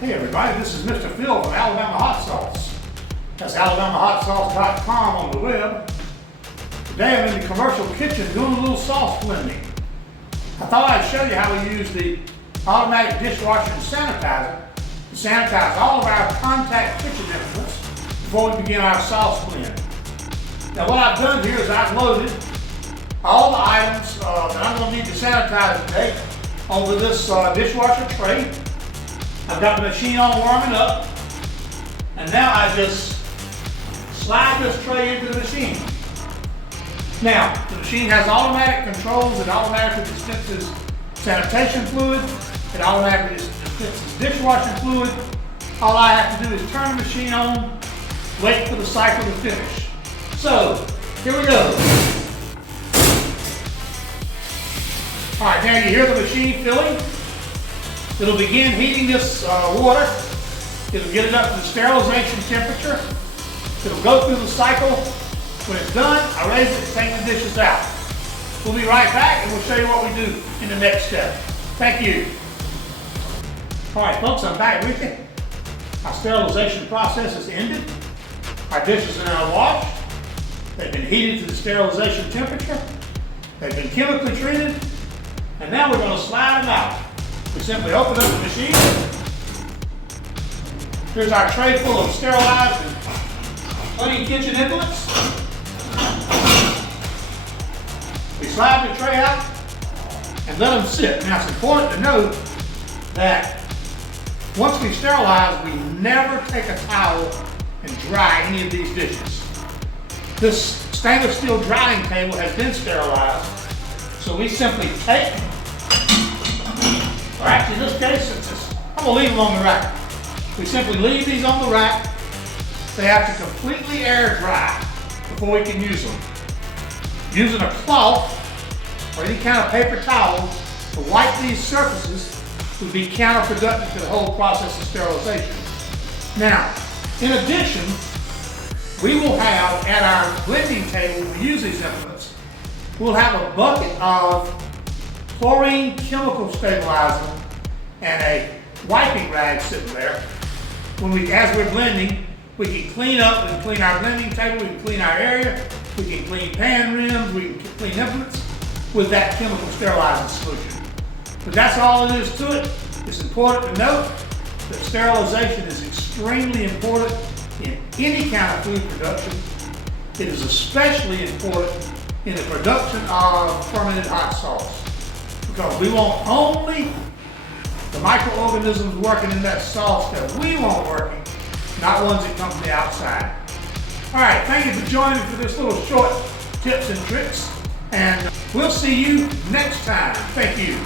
Hey everybody, this is Mr. Phil from Alabama Hot Sauce. That's alabamahotsauce.com on the web. Today I'm in the commercial kitchen doing a little sauce blending. I thought I'd show you how we use the automatic dishwasher and sanitizer to sanitize all of our contact kitchen implements before we begin our sauce blend. Now what I've done here is I've loaded all the items that I'm going to need to sanitize today onto this dishwasher tray. I've got the machine on warming up, and now I just slide this tray into the machine. Now, the machine has automatic controls. It automatically dispenses sanitation fluid. It automatically dispenses dishwashing fluid. All I have to do is turn the machine on, wait for the cycle to finish. So, here we go. All right, now you hear the machine filling. It'll begin heating this water. It'll get it up to the sterilization temperature. It'll go through the cycle. When it's done, I raise it and take the dishes out. We'll be right back and we'll show you what we do in the next step. Thank you. All right, folks, I'm back with you. Our sterilization process has ended. Our dishes are now washed. They've been heated to the sterilization temperature. They've been chemically treated. And now we're going to slide them out. We simply open up the machine. Here's our tray full of sterilized and clean kitchen implements. We slide the tray out and let them sit. Now it's important to note that once we sterilize, we never take a towel and dry any of these dishes. This stainless steel drying table has been sterilized, so we simply take, or actually in this case, I'm going to leave them on the rack. We simply leave these on the rack. They have to completely air dry before we can use them. Using a cloth or any kind of paper towel to wipe these surfaces would be counterproductive to the whole process of sterilization. Now, in addition, we will have at our blending table when we use these implements, we'll have a bucket of chlorine chemical stabilizer and a wiping rag sitting there. As we're blending, we can clean up, we can clean our blending table, we can clean our area, we can clean pan rims, we can clean implements with that chemical sterilizing solution. But that's all there is to it. It's important to note that sterilization is extremely important in any kind of food production. It is especially important in the production of fermented hot sauce, because we want only the microorganisms working in that sauce that we want working, not ones that come from the outside. All right, thank you for joining me for this little short tips and tricks, and we'll see you next time. Thank you.